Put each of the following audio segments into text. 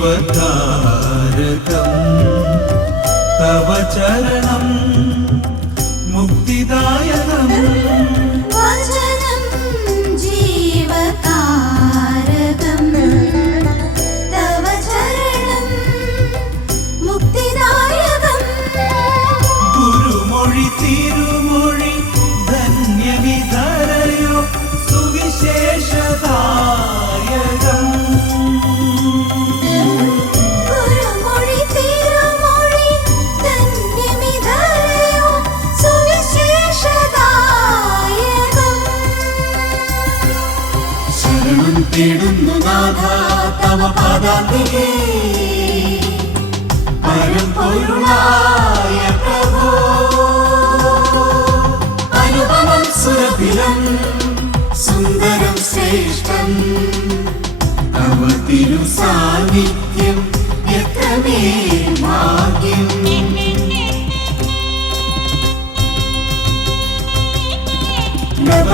शिवतारकम् तव चरणम् മാതാപിതേ പരമ്പൊരുളായ പ്രഭോ. അനുപമം സുന്ദരം ശ്രേഷ്ഠം. തവ തിരുസാന്നിധ്യം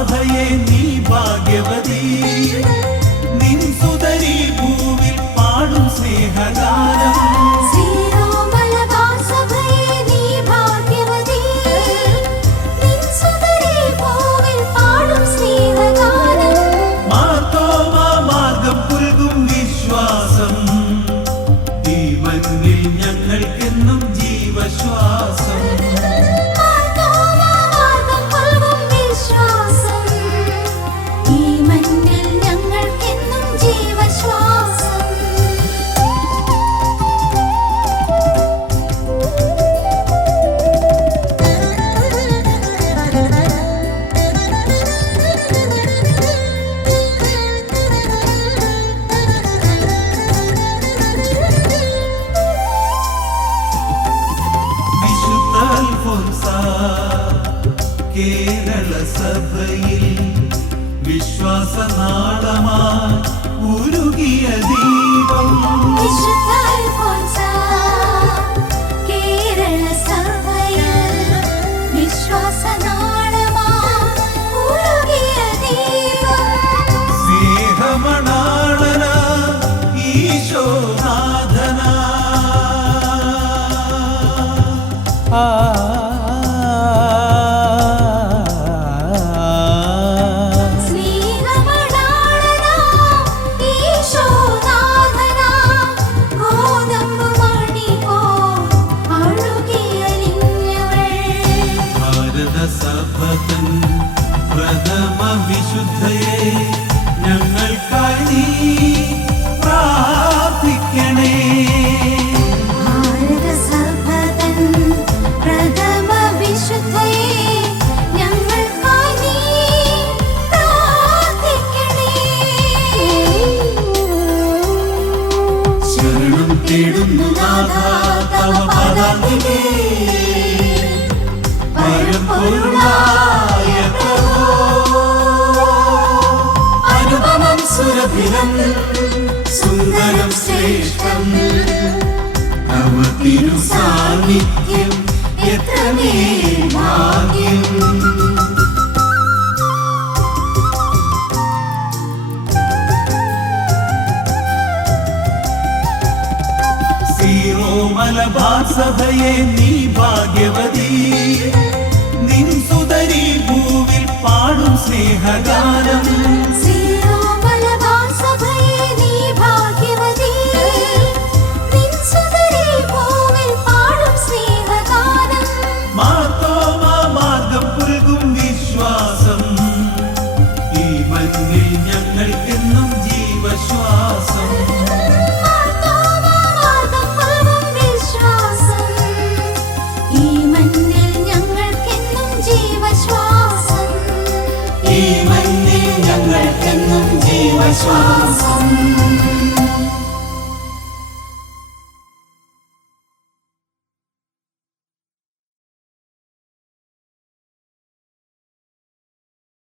రాధయే నీ భాగ్యవతి. സഭയിൽ വിശ്വാസനാളമായി ഉരുകിയ ദീപം കേരള സഭയിൽ വിശ്വാസനാളമായി ഉരുകിയ ദീപം. സ്നേഹമണാളന ഈശോനാഥന. ആ തേടുന്നു അനുപമം സുരഭിരം സുന്ദരം ശ്രേഷ്ഠം. തവ സാന്നിധ്യം എത്രമേ ഭാഗ്യം. need me. ശ്വാസം